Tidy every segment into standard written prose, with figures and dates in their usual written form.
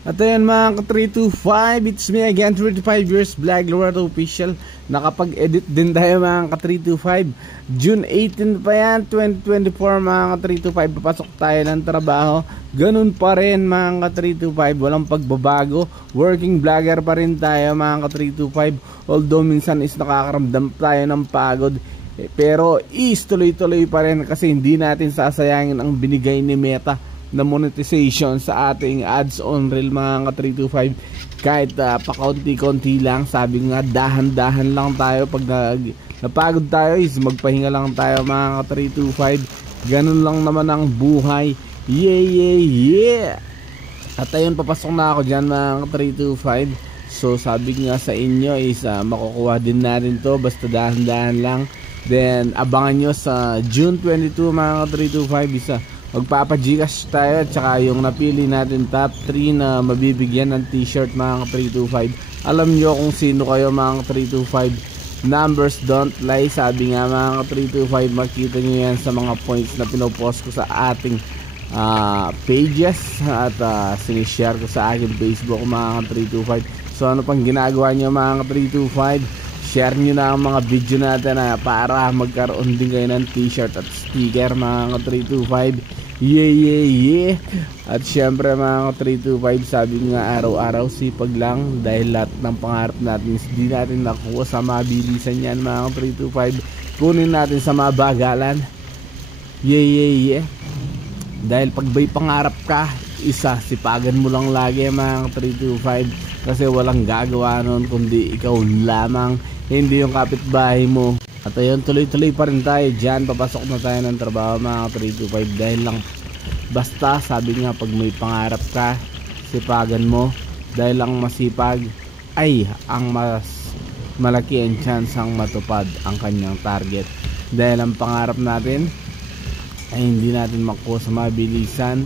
At ayan mga ka-325, it's me again, 35 years Vlog Lord Official. Nakapag-edit din tayo mga ka-325. June 18 pa yan, 2024 mga ka-325. Papasok tayo ng trabaho. Ganun pa rin mga ka-325, walang pagbabago. Working vlogger pa rin tayo mga ka-325. Although minsan is nakakaramdam tayo ng pagod, pero tuloy-tuloy pa rin kasi hindi natin sasayangin ang binigay ni Meta na monetization sa ating ads on reel mga ka-325. Kahit pakaunti-konti lang, sabi nga dahan-dahan lang tayo. Pag napagod tayo is magpahinga lang tayo mga ka-325. Ganun lang naman ang buhay. Yeah. At ayun, papasok na ako dyan mga ka-325. So sabi nga sa inyo is makukuha din natin to, basta dahan-dahan lang. Then abangan nyo sa June 22 mga ka-325 isa magpapa-Gcash tayo, at saka yung napili natin top 3 na mabibigyan ng t-shirt mga ka-325. Alam nyo kung sino kayo mga ka-325. Numbers don't lie, sabi nga mga ka-325. Makita nyo yan sa mga points na pinopost ko sa ating pages at sinishare ko sa aking Facebook mga ka-325. So ano pang ginagawa nyo mga ka-325? Share nyo na ang mga video natin para magkaroon din kayo ng t-shirt at sticker mga ka-325. Yeah. At syempre mga ka-325, sabi nga araw-araw sipag lang, dahil lahat ng pangarap natin hindi natin nakuha sa mabilisan yan mga ka-325. Kunin natin sa mabagalan. Yeah. Dahil pag may pangarap ka, sipagan mo lang lagi mga ka-325, kasi walang gagawa nun kundi ikaw lamang, hindi yung kapitbahay mo. At ayun, tuloy-tuloy pa rin tayo dyan. Papasok na tayo ng trabaho mga ka-325. Dahil lang basta sabi nga, pag may pangarap ka, sipagan mo. Dahil lang masipag ay ang mas malaki ang chance ang matupad ang kanyang target. Dahil ang pangarap natin ay hindi natin makuha sa mabilisan,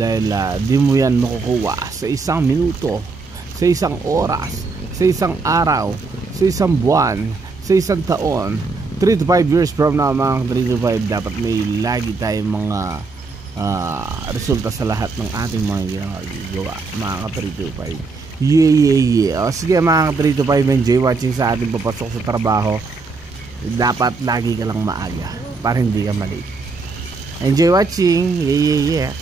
dahil di mo yan makukuha sa isang minuto, sa isang oras, sa isang araw, sa isang buwan, sa isang taon. 3 to 5 years from now mga 3 to 5, dapat may lagi tayong mga resulta sa lahat ng ating mga ginagawa mga 3 to 5. Yeah. O sige mga 3 to 5, enjoy watching sa ating papasok sa trabaho. Dapat lagi ka lang maaga para hindi ka mali. Enjoy watching. Yeah.